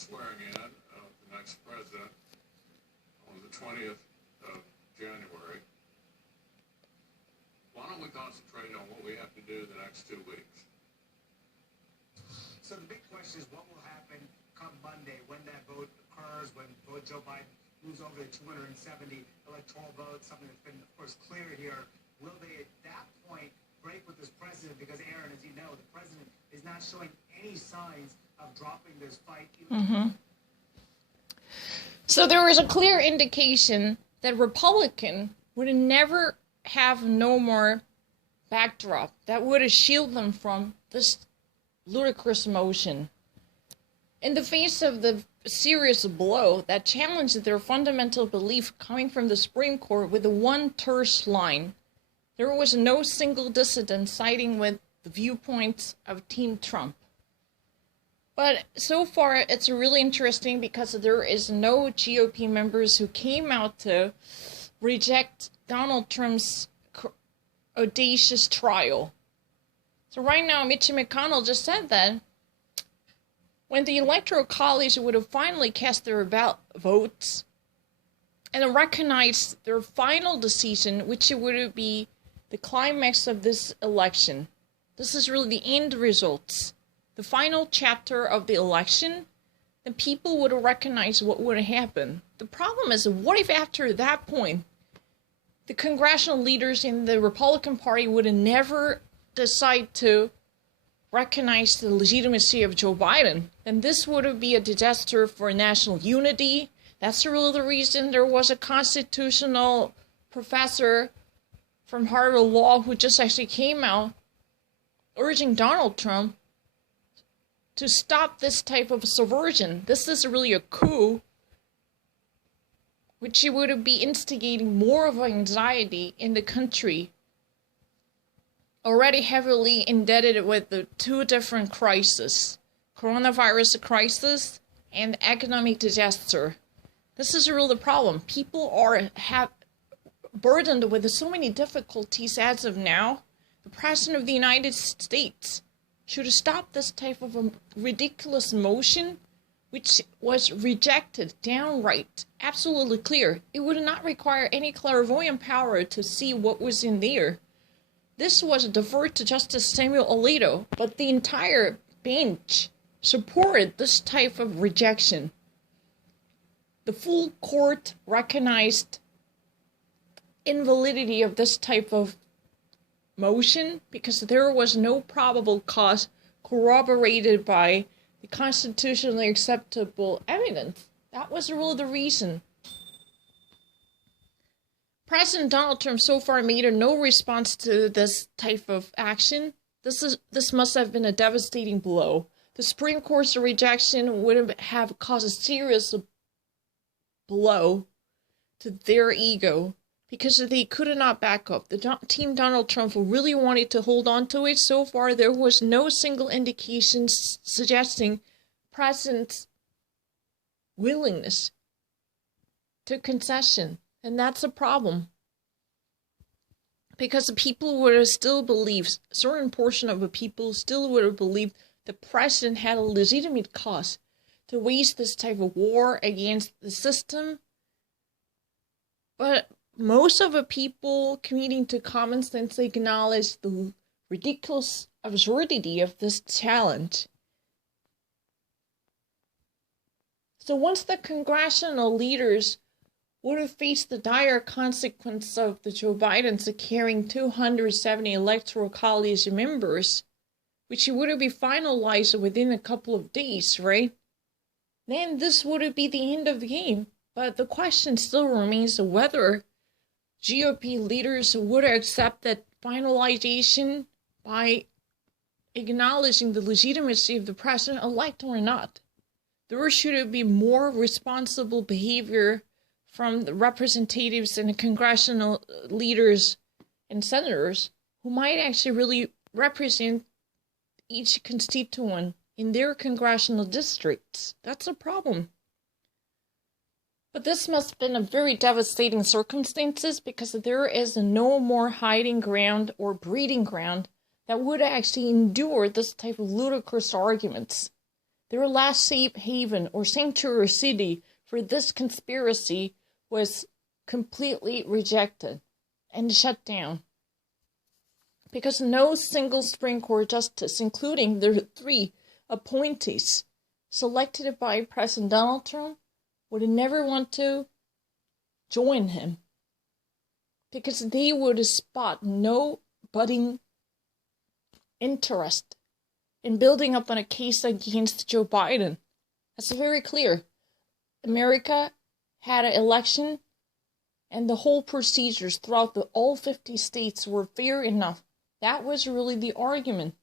swearing in of the next president on the 20th of January. Why don't we concentrate on what we have to do the next 2 weeks? So the big question is what will happen come Monday when that vote occurs, when Joe Biden moves over the 270 electoral votes, something that's been, of course, clear here. Will they, at that point, break with this president? Because, Aaron, as you know, the president is not showing any signs of dropping this fight. So there was a clear indication that Republican would never have no more backdrop that would have shielded them from this ludicrous motion. In the face of the serious blow that challenged their fundamental belief coming from the Supreme Court with the one terse line, there was no single dissident siding with the viewpoints of Team Trump. But so far, it's really interesting because there is no GOP members who came out to reject Donald Trump's audacious trial. So right now, Mitch McConnell just said that when the Electoral College would have finally cast their votes and recognized their final decision, which would be the climax of this election. This is really the end results. The final chapter of the election, then people would have recognized what would have happened. The problem is, what if after that point, the congressional leaders in the Republican Party would have never decided to recognize the legitimacy of Joe Biden? Then this would be a disaster for national unity. That's really the reason there was a constitutional professor from Harvard Law who just actually came out urging Donald Trump to stop this type of subversion. This is really a coup, which would be instigating more of anxiety in the country, already heavily indebted with the two different crises, coronavirus crisis and economic disaster. This is really the problem. People are burdened with so many difficulties as of now. The President of the United States should stop this type of a ridiculous motion, which was rejected downright, absolutely clear. It would not require any clairvoyant power to see what was in there. This was deferred to Justice Samuel Alito, but the entire bench supported this type of rejection. The full court recognized invalidity of this type of motion because there was no probable cause corroborated by the constitutionally acceptable evidence. That was really the reason. President Donald Trump so far made no response to this type of action. This must have been a devastating blow. The Supreme Court's rejection would have caused a serious blow to their ego because they could not back up. The team Donald Trump really wanted to hold on to it. So far, there was no single indication suggesting President's willingness to concession. And that's a problem. Because the people would have still believed, a certain portion of the people still would have believed the President had a legitimate cause to wage this type of war against the system. But most of the people committing to common sense acknowledge the ridiculous absurdity of this challenge. So once the congressional leaders would have faced the dire consequence of the Joe Biden securing 270 electoral college members, which would be finalized within a couple of days, right? Then this would be the end of the game. But the question still remains whether GOP leaders would accept that finalization by acknowledging the legitimacy of the president-elect or not. There should be more responsible behavior from the representatives and the congressional leaders and senators who might actually really represent each constituent in their congressional districts. That's a problem. But this must have been a very devastating circumstances because there is no more hiding ground or breeding ground that would actually endure this type of ludicrous arguments. their last safe haven or sanctuary city for this conspiracy was completely rejected and shut down. Because no single Supreme Court justice, including the 3 appointees selected by President Donald Trump, would never want to join him. Because they would spot no budding interest in building up on a case against Joe Biden. That's very clear. America had an election, and the whole procedures throughout all 50 states were fair enough. That was really the argument.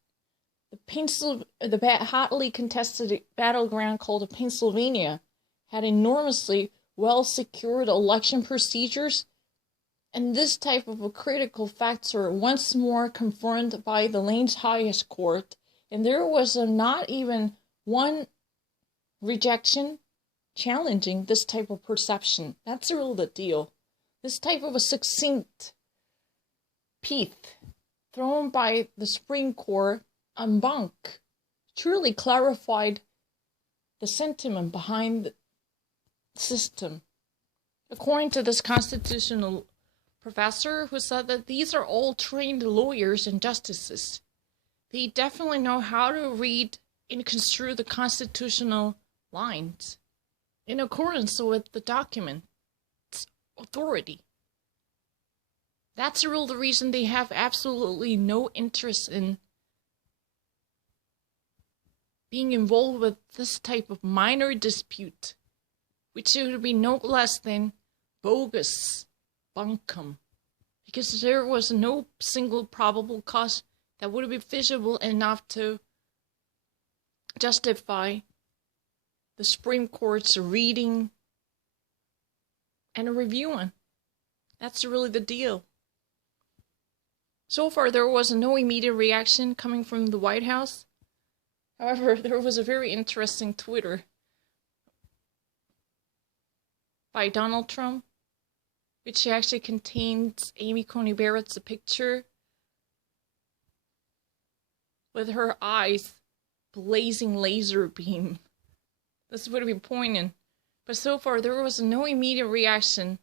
The hotly contested battleground called Pennsylvania had enormously well-secured election procedures, and this type of a critical factor once more confirmed by the land's highest court, and there was not even one rejection challenging this type of perception. That's really the deal. This type of a succinct piece thrown by the Supreme Court en banc truly clarified the sentiment behind the system. According to this constitutional professor who said that these are all trained lawyers and justices, they definitely know how to read and construe the constitutional lines in accordance with the document's authority. That's really the reason they have absolutely no interest in being involved with this type of minor dispute, which would be no less than bogus bunkum, because there was no single probable cause that would be feasible enough to justify the Supreme Court's reading and reviewing. That's really the deal. So far, there was no immediate reaction coming from the White House. However, there was a very interesting Twitter by Donald Trump, which actually contains Amy Coney Barrett's picture with her eyes blazing laser beam. This would be poignant. But so far, there was no immediate reaction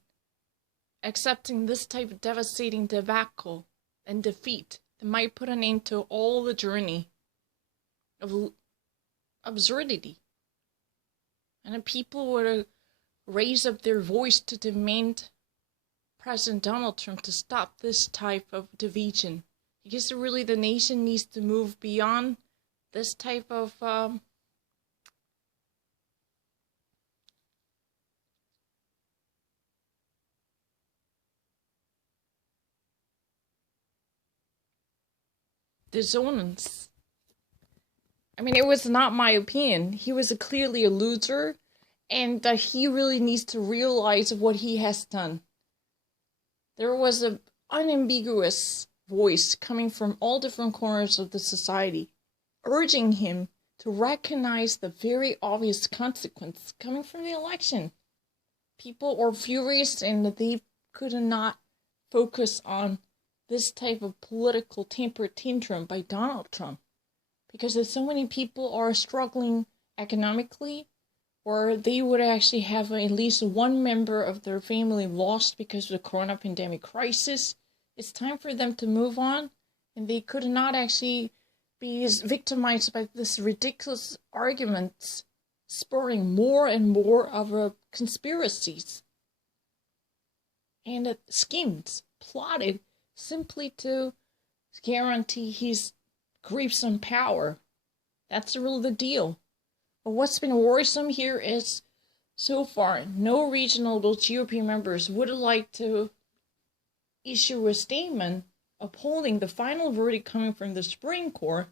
accepting this type of devastating debacle and defeat that might put an end to all the journey of absurdity. And the people would raise up their voice to demand President Donald Trump to stop this type of division. Because really the nation needs to move beyond this type of dissonance. I mean, it was not my opinion. He was clearly a loser, and he really needs to realize what he has done. There was an unambiguous voice coming from all different corners of the society, urging him to recognize the very obvious consequence coming from the election. People were furious, and they could not focus on this type of political temper tantrum by Donald Trump, because if so many people are struggling economically, or they would actually have at least one member of their family lost because of the corona pandemic crisis, it's time for them to move on, and they could not actually be victimized by this ridiculous arguments spurring more and more of conspiracies and schemes plotted simply to guarantee his grips on power. That's really the deal. But what's been worrisome here is, so far, no regional GOP members would like to issue a statement upholding the final verdict coming from the Supreme Court.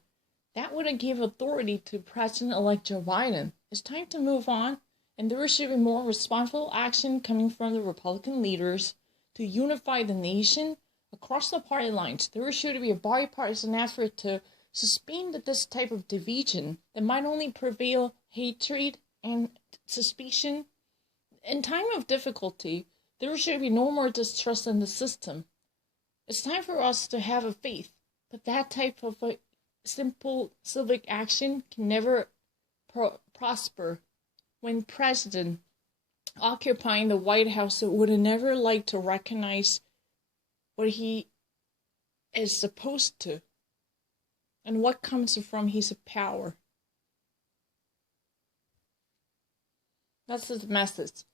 That would give authority to President-elect Joe Biden. It's time to move on, and there should be more responsible action coming from the Republican leaders to unify the nation across the party lines. There should be a bipartisan effort to suspend this type of division that might only prevail hatred and suspicion. In time of difficulty, there should be no more distrust in the system. It's time for us to have a faith, but that type of simple civic action can never prosper when president occupying the White House would have never liked to recognize what he is supposed to and what comes from his power. That's the message.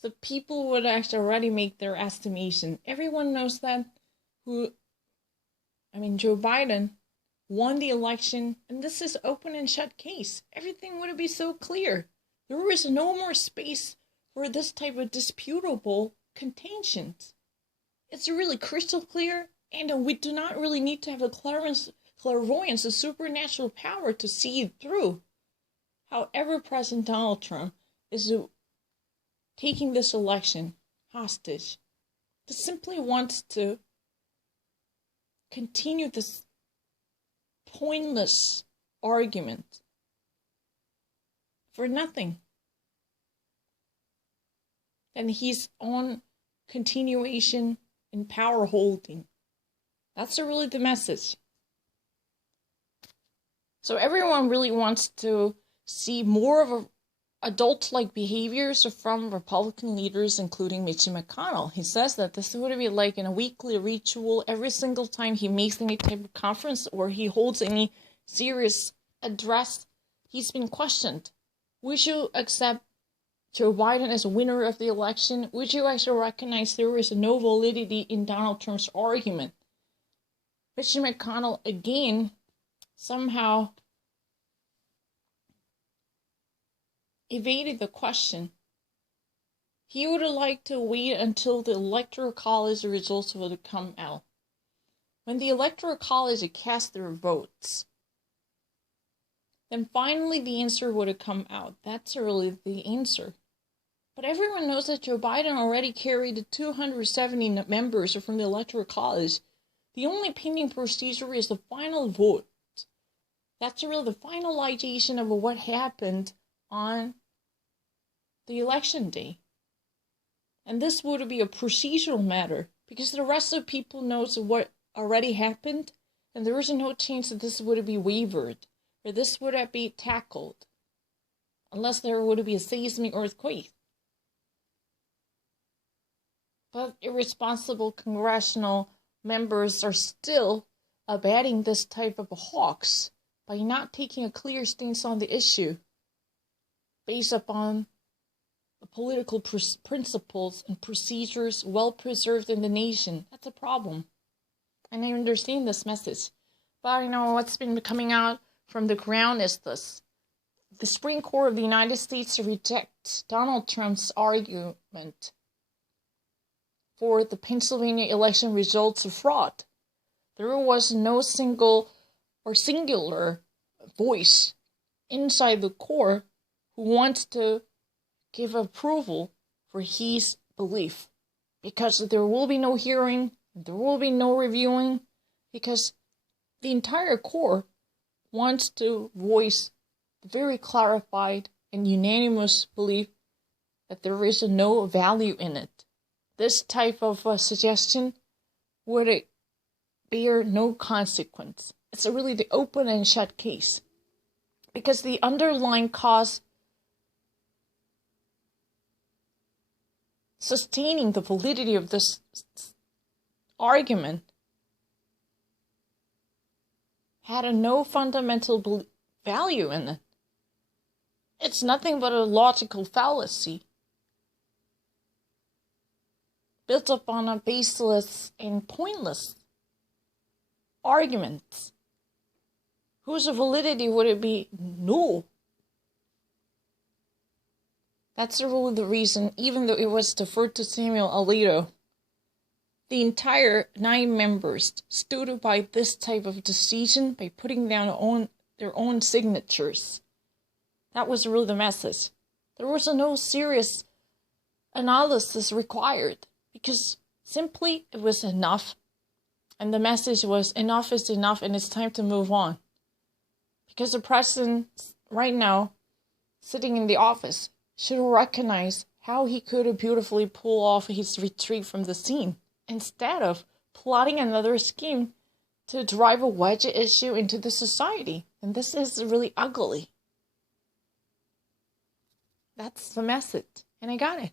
So people would actually already make their estimation. Everyone knows that Joe Biden won the election, and this is open and shut case. Everything would be so clear. There is no more space for this type of disputable contentions. It's really crystal clear, and we do not really need to have a clairvoyance, a supernatural power to see it through. However, President Donald Trump is taking this election hostage. He simply wants to continue this pointless argument for nothing. And he's on continuation in power holding. That's really the message. So everyone really wants to see more of adult-like behaviors from Republican leaders, including Mitch McConnell. He says that this would be like in a weekly ritual every single time he makes any type of conference or he holds any serious address. He's been questioned. Would you accept Joe Biden as a winner of the election? Would you actually recognize there is no validity in Donald Trump's argument? Mitch McConnell again somehow evaded the question. He would have liked to wait until the Electoral College results would come out. When the Electoral College had cast their votes, then finally the answer would have come out. That's really the answer. But everyone knows that Joe Biden already carried the 270 members from the Electoral College. The only pending procedure is the final vote. That's really the finalization of what happened on the election day. And this would be a procedural matter because the rest of people knows what already happened, and there is no chance that this would be wavered or this would be tackled unless there would be a seismic earthquake. But irresponsible congressional members are still abetting this type of a hoax by not taking a clear stance on the issue based upon the political principles and procedures well preserved in the nation. That's a problem. And I understand this message. But what's been coming out from the ground is this. The Supreme Court of the United States rejects Donald Trump's argument for the Pennsylvania election results of fraud. There was no single or singular voice inside the court who wants to give approval for his belief, because there will be no hearing, there will be no reviewing, because the entire court wants to voice the very clarified and unanimous belief that there is no value in it. This type of suggestion would bear no consequence. It's really the open and shut case. Because the underlying cause sustaining the validity of this argument had no fundamental value in it. It's nothing but a logical fallacy built upon a baseless and pointless arguments whose validity would it be null. That's really the reason, even though it was deferred to Samuel Alito, the entire 9 members stood by this type of decision by putting down their own signatures. That was really the message. There was no serious analysis required because simply it was enough. And the message was enough is enough and it's time to move on. Because the president right now, sitting in the office, should recognize how he could beautifully pull off his retreat from the scene instead of plotting another scheme to drive a wedge issue into the society. And this is really ugly. That's the message. And I got it.